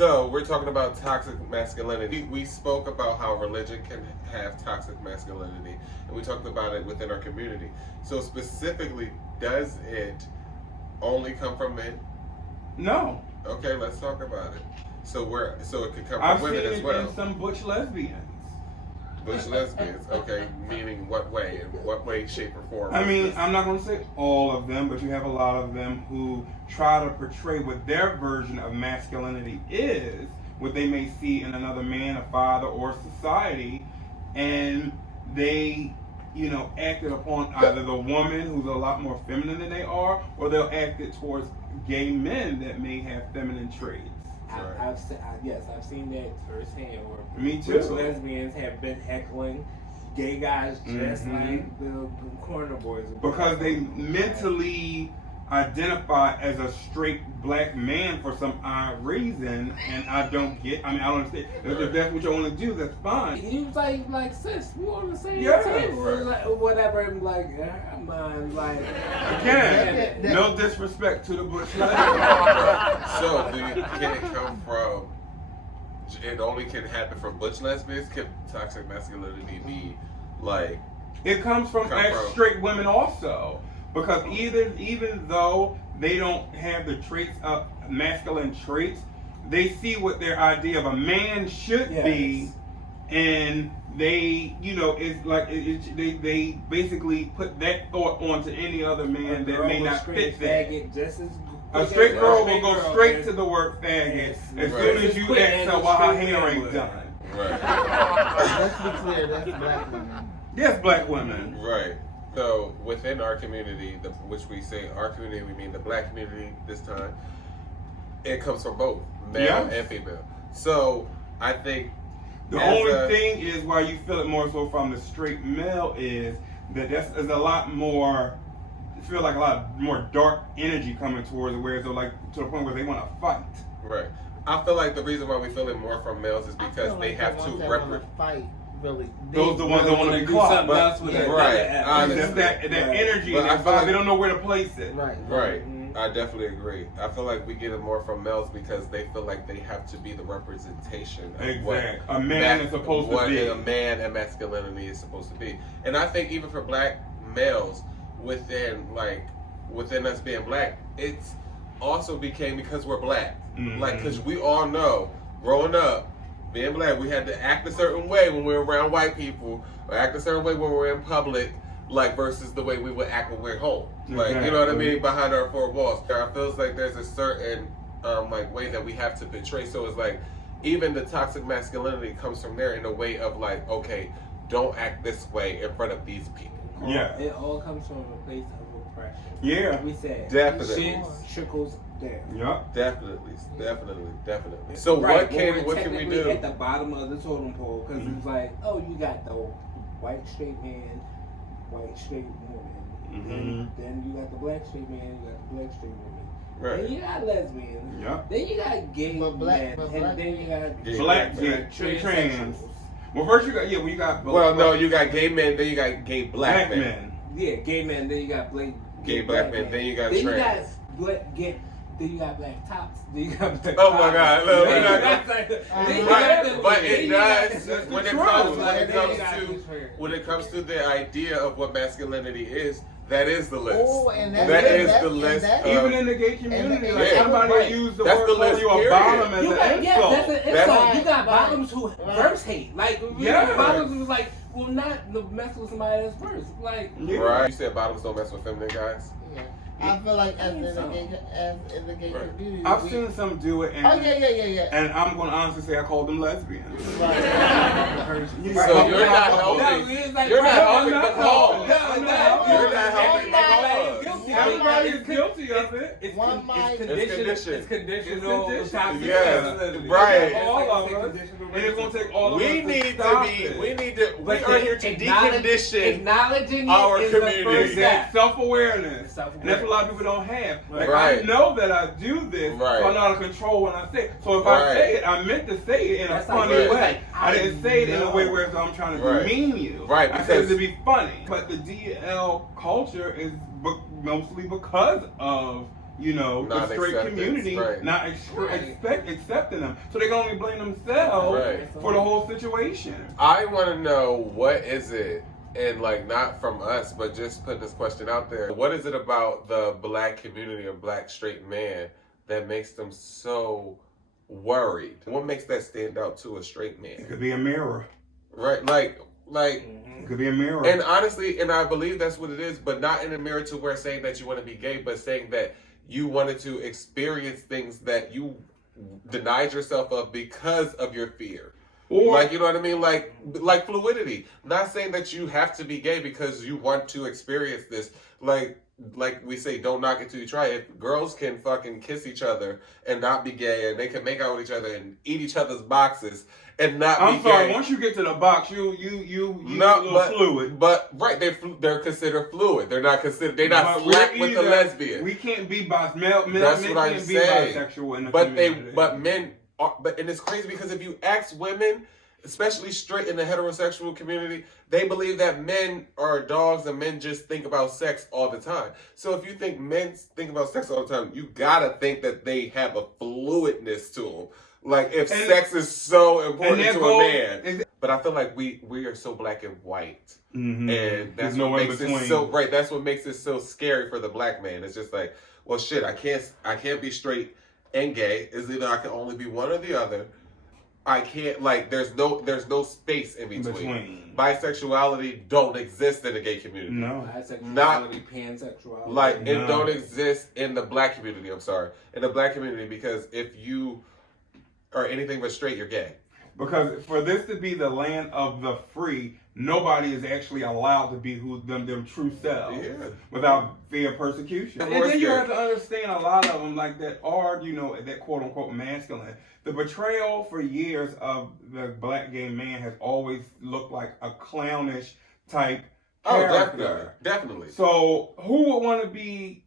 So we're talking about toxic masculinity. We spoke about how religion can have toxic masculinity, and we talked about it within our community. So specifically, does it only come from men? No. Okay, let's talk about it. So it could come from women as well. I've seen it in some butch lesbians. Butch lesbians, okay, meaning what way? In what way, shape, or form? I mean, I'm not going to say all of them, but you have a lot of them who try to portray what their version of masculinity is, what they may see in another man, a father, or society, and they, act it upon either the woman who's a lot more feminine than they are, or they'll act it towards gay men that may have feminine traits. I've seen that firsthand. Where Me too. Lesbians have been heckling gay guys just like the corner boys. Because they mentally identify as a straight black man for some odd reason, and I don't understand. If that's what you want to do, that's fine. He was like, sis, we on the same Yeah. table, like, whatever. I'm like, I'm like, again, no disrespect to the butch lesbians. So, can it come from? It only can happen from butch lesbians. Can toxic masculinity be like? It comes from straight women also. Because even though they don't have the traits of masculine traits, they see what their idea of a man should be, and they, it's like they basically put that thought onto any other man that may not fit that. A straight girl will go straight to the word faggot as soon as you ask her why her hair ain't done. Right. Let's be clear, that's black women. Yes, black women. Right. So within our community, which we say our community, we mean the black community this time, it comes from both male and female. So I think the only thing is why you feel it more so from the straight male is that there's a lot more. I feel like a lot more dark energy coming towards it, whereas they're like to the point where they want to fight. Right. I feel like the reason why we feel it more from males is because they have to represent. Fight. Really, those the ones that want to be caught, right? That's that energy. But I feel like they don't know where to place it. Right. Mm-hmm. I definitely agree. I feel like we get it more from males because they feel like they have to be the representation of what a man is supposed to be. A man and masculinity is supposed to be. And I think even for black males, within us being black, it's also became because we're black. Mm-hmm. Like, because we all know, growing up, being black, we had to act a certain way when we were around white people, or act a certain way when we were in public, like versus the way we would act when we we're home. Like, you know what I mean? Behind our four walls. I feels like there's a certain way that we have to portray. So it's like, even the toxic masculinity comes from there in a way of like, okay, don't act this way in front of these people. Yeah. It all comes from a place of oppression. Yeah. We said definitely. Shit trickles down. Yeah. Definitely. So what can we do? At the bottom of the totem pole, because it's like, oh, you got the white straight man, white straight woman. Then you got the black straight man, you got the black straight woman. Right. Then you got lesbians. Yeah. Then you got gay men. And then you got trans. Well, first you got you got gay men, then you got gay black men. Yeah, gay men, then you got gay black men, then you got trans. Then you got black tops. Then you got black oh my God! Look, but it does when it comes to the idea of what masculinity is. That is the list. Oh, and that is the list. Even in the gay community, like somebody used the that's word the list, for you a bottom as an insult. That's an insult. You got bottoms who verse hate. Like, bottoms was like, well, not mess with somebody that's verse. Like, right. You said bottoms don't mess with feminine guys. Yeah. I feel like as in the gay community, I've seen some do it. And, And I'm going to honestly say I called them lesbians. Right. So you're not helping. You're not helping the cause. You're not helping the cause. Everybody is guilty of it. It's conditional. Yes, right. All of us. And it's going to take all of us We are here to decondition our community. Self-awareness. And that's what a lot of people don't have. Like, I know that I do this, so I'm not in control when I say it. So if I say it, I meant to say it in a funny way. I didn't say it in a way where I'm trying to demean you. Right. I said it to be funny. But the DL culture is mostly because of the straight community not accepting them. So they can only blame themselves for the whole situation. I want to know, what is it, and like not from us, but just putting this question out there, what is it about the black community or black straight man that makes them so worried? What makes that stand out to a straight man? It could be a mirror. Right, like it could be a mirror. And honestly, and I believe that's what it is, but not in a mirror to where saying that you want to be gay, but saying that you wanted to experience things that you denied yourself of because of your fear. Or, like, you know what I mean? Like fluidity. Not saying that you have to be gay because you want to experience this. Like we say, don't knock it till you try it. If girls can fucking kiss each other and not be gay, and they can make out with each other and eat each other's boxes and not be gay. I'm sorry, once you get to the box, you a little fluid. But they're considered fluid. They're not slapped with the lesbian. We can't be bisexual. That's what I'm saying. Bisexual in the community. And it's crazy because if you ask women, especially straight in the heterosexual community, they believe that men are dogs and men just think about sex all the time. So if you think men think about sex all the time, you gotta think that they have a fluidness to them. Like, if sex is so important to a man. But I feel like we are so black and white. Mm-hmm. And that's what makes it so that's what makes it so scary for the black man. It's just like, well, shit, I can't be straight and gay. It's either I can only be one or the other. I can't, like, there's no space in between. Bisexuality don't exist in the gay community. No. Bisexuality, pansexuality. Like, it don't exist in the black community, I'm sorry. In the black community, because if you are anything but straight, you're gay. Because for this to be the land of the free, nobody is actually allowed to be them true selves without fear of persecution. And then you have to understand, a lot of them like that are, that quote unquote masculine. The betrayal for years of the black gay man has always looked like a clownish type character. Definitely. So who would want to be,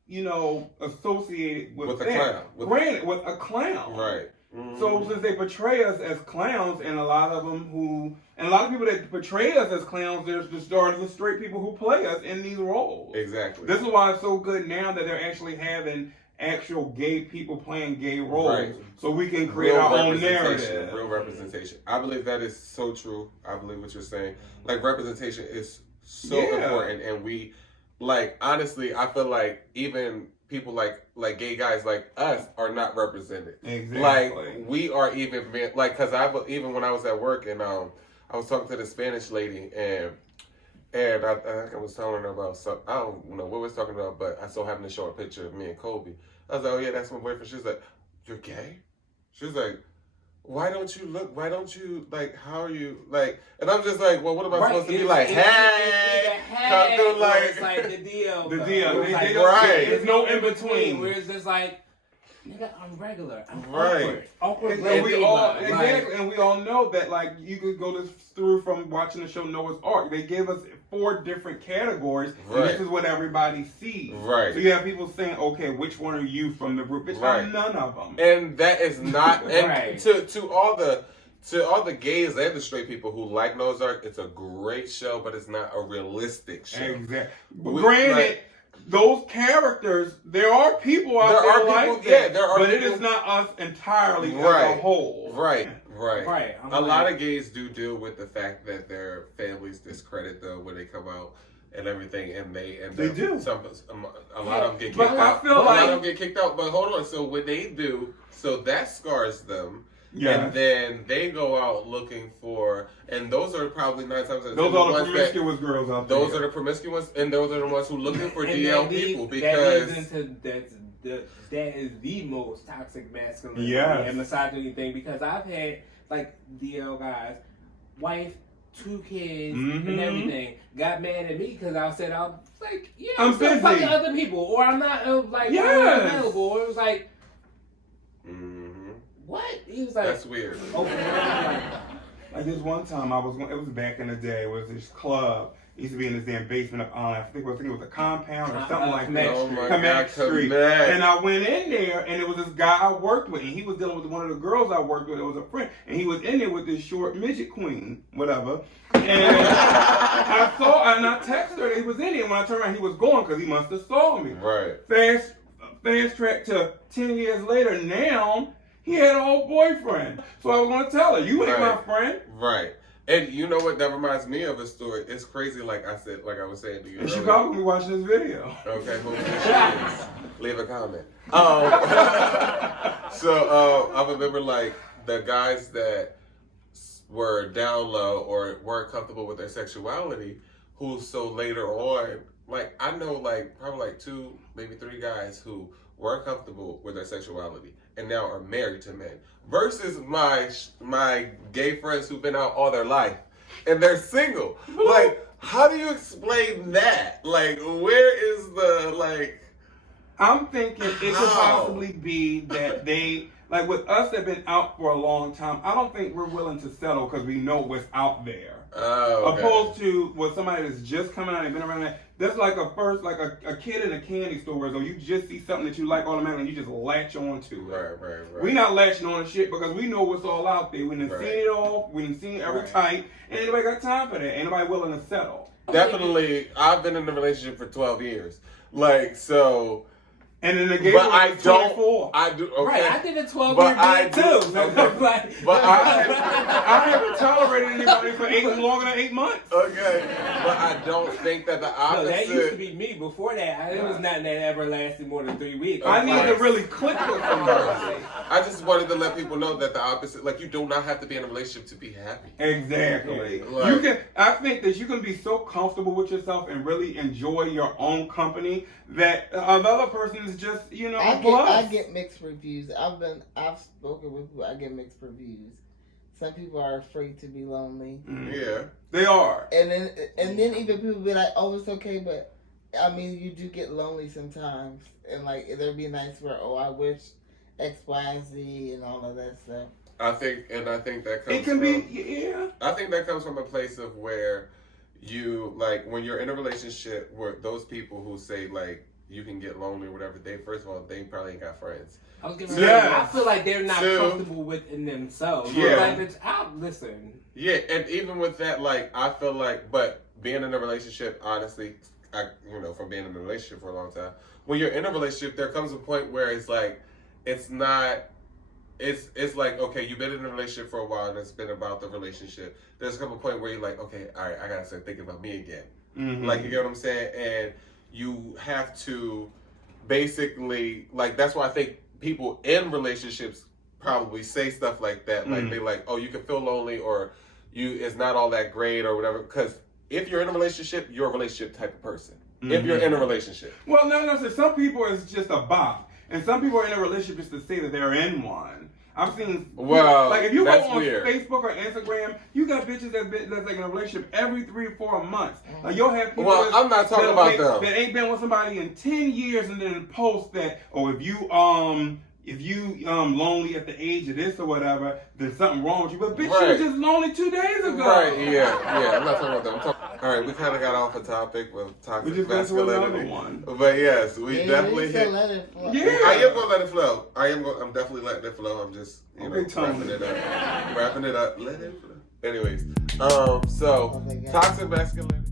associated with a clown? With a clown. Right. Mm-hmm. So since they portray us as clowns, and a lot of people that portray us as clowns, there's the straight people who play us in these roles. Exactly. This is why it's so good now that they're actually having actual gay people playing gay roles, so we can create our own narrative. Real representation. I believe that is so true. I believe what you're saying. Like, representation is so important, and we, like, honestly, I feel like even people like gay guys like us are not represented. Exactly. Like, we are even, like, because even when I was at work and I was talking to the Spanish lady and I was telling her about something. I don't know what we was talking about, but I so happened to show a picture of me and Kobe. I was like, oh yeah, that's my boyfriend. She was like, you're gay? She was like, why don't you, like, how are you, like, and I'm just like, well, what am I supposed to be like, hey, come through, like, it's like the deal. There's no in between. Where it's just like, nigga, I'm regular. I'm right. Awkward. And we all know that, like, you could go through from watching the show Noah's Ark. They gave us 4 different categories, and this is what everybody sees. Right. So you have people saying, okay, which one are you from the group? Bitch, I'm none of them. And that is not, and to all the gays and the straight people who like Noah's Ark, it's a great show, but it's not a realistic show. Exactly. Granted, those characters, there are people out there like that, but it is not us entirely as a whole. Right. A lot of gays do deal with the fact that their families discredit them when they come out and everything, and they do. A lot of them get kicked out. A lot of them get kicked out. But hold on, so when they do, so that scars them. Yeah. And then they go out looking for, and those are probably 9 times out of 10. Those are the promiscuous girls out there. Those are the promiscuous, and those are the ones who looking for DL people, because that is the most toxic masculinity and misogyny thing, because I've had, like, DL guys, wife, 2 kids, and everything, got mad at me because I said, I was like, I'm still fucking other people, or I'm not, available, or it was like, what? He was like, that's weird. Like this one time it was back in the day, it was this club. It used to be in this damn basement up on, I think it was a compound or something like that. Comex Street. And I went in there, and it was this guy I worked with, and he was dealing with one of the girls I worked with. It was a friend, and he was in there with this short midget queen, whatever. And I texted her that he was in there. When I turned around, he was gone because he must have saw me. Right. Fast fast track to 10 years later. Now he had an old boyfriend. So I was gonna tell her, you ain't my friend. Right. And you know what? That reminds me of a story. It's crazy, like I was saying to you. She probably be watching this video. Okay, who this is? Leave a comment. So I remember like the guys that were down low or weren't comfortable with their sexuality, who so later on, like I know like probably like 2, maybe 3 guys who weren't comfortable with their sexuality and now are married to men, versus my gay friends who've been out all their life and they're single. Like, how do you explain that? Like, where is the like? I'm thinking it could possibly be that they, like with us that have been out for a long time, I don't think we're willing to settle because we know what's out there. Oh, okay. Opposed to with somebody that's just coming out and been around that. That's like a kid in a candy store where you just see something that you like automatically and you just latch on to it. Right. We not latching on to shit because we know what's all out there. We done seen it all. We done seen every type. And ain't nobody got time for that. Ain't nobody willing to settle. Definitely, I've been in a relationship for 12 years. Like, so... And then the gay but was I 24. I do. Okay. Right, I did a 12-year bid too. Okay. But I haven't tolerated anybody for longer than 8 months. Okay, but I don't think that the opposite. No, that used to be me. Before that, it was nothing that ever lasted more than 3 weeks. I need to really click with somebody. I just wanted to let people know that the opposite, like you do not have to be in a relationship to be happy. Exactly. Like, I think that you can be so comfortable with yourself and really enjoy your own company that another person is just, I get mixed reviews. I've spoken with people. I get mixed reviews. Some people are afraid to be lonely. Yeah, they are. And then even people be like, "Oh, it's okay," but I mean, you do get lonely sometimes. And like, there'd be nights where, "Oh, I wish X, Y, and Z," and all of that stuff. I think that comes. It can be, yeah. I think that comes from a place of where you like when you're in a relationship where those people who say like you can get lonely or whatever, they first of all they probably ain't got friends. I was gonna say, I feel like they're not comfortable within themselves. Yeah. Like, listen. Yeah, and even with that, like I feel like, but being in a relationship, honestly, from being in a relationship for a long time, when you're in a relationship, there comes a point where it's like, it's not. It's like, okay, you've been in a relationship for a while and it's been about the relationship. There's come a point where you're like, okay, all right, I gotta start thinking about me again. Mm-hmm. Like, you get what I'm saying? And you have to basically, like, that's why I think people in relationships probably say stuff like that. Like, they like, oh, you can feel lonely or it's not all that great or whatever. Because if you're in a relationship, you're a relationship type of person. Mm-hmm. If you're in a relationship. Well, no. So some people it's just a bop. And some people are in a relationship just to say that they're in one. I've seen, like if you go on Facebook or Instagram, you got bitches that's like in a relationship every 3 or 4 months. Like you'll have people I'm not talking about them that ain't been with somebody in 10 years and then post that, if you lonely at the age of this or whatever, there's something wrong with you. But bitch, you were just lonely 2 days ago. Right? Yeah. I'm not talking about them. All right, we kind of got off a topic with toxic masculinity. But yes, we definitely hit. Let it flow. Yeah, I am gonna let it flow. I'm definitely letting it flow. I'm just wrapping it up. Let it flow. Anyways, so toxic masculinity.